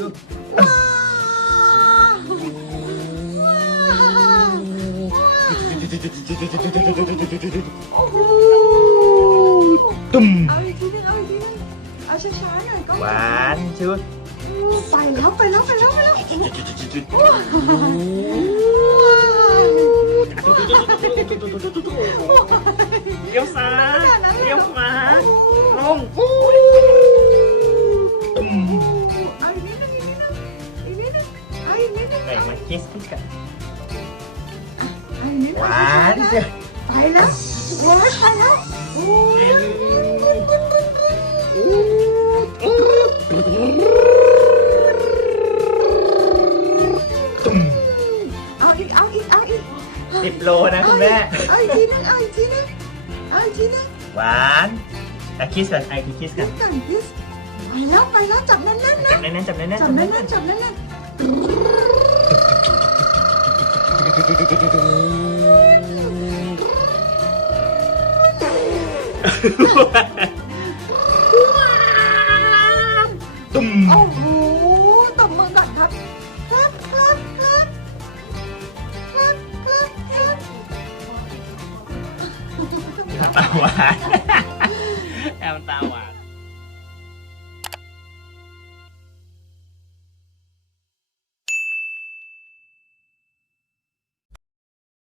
ดูว้าวว้าวโอ้โหตุ้มเอาอีกทีนึงเอาอีกทีนึงเอาช้าๆหน่อยก็หวานชุดไปแล้วไปแล้วไปแล้วไปแล้วเลี้ยวซ้ายเลี้ยวขวาลงตุ้ แบ่งมาคิสกันเอาอีกนิดนึงหวานเชียวไปแล้วโอ้ยไปแล้วโอ้ยบึ้นบึ้นบึ้นบึ้นตุ้มเอาอีกเอาอีกเอาอีกสิบโลนะคุณแม่เอาอีกทีนึงเอาอีกทีนึงเอาอีกทีนึงหวานอะคิสกันไอคือคิสกัยินสกันยิสไปแล้วไปแล้วจับแน่นๆนะจับแน่นๆจับแน่นๆจับแน่นๆจับแน่น ตุ้มๆโอ้โหตบมือก่อนครับครับครับครับครับครับครับตาหวานแอมตาหวาน